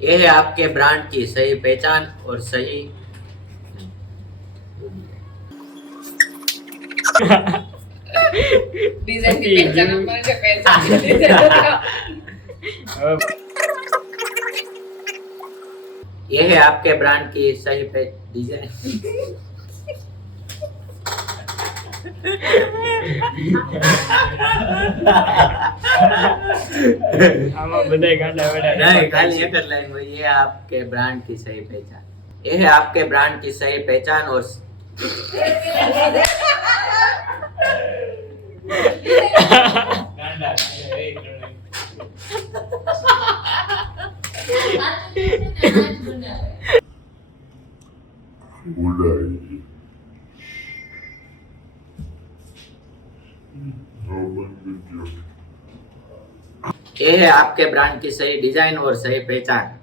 ये है आपके ब्रांड की सही पहचान और सही डिझाईन ती पहचान म्हणजे पहचान ये है आपके ब्रांड की सही डिजाइन આમાં બધાય ગાંડા વડા नहीं खाली एक लाइन में ये आपके ब्रांड की सही पहचान ये है आपके ब्रांड की सही पहचान और ગાંડા ये है आपके ब्रांड की सही डिजाइन और सही पहचान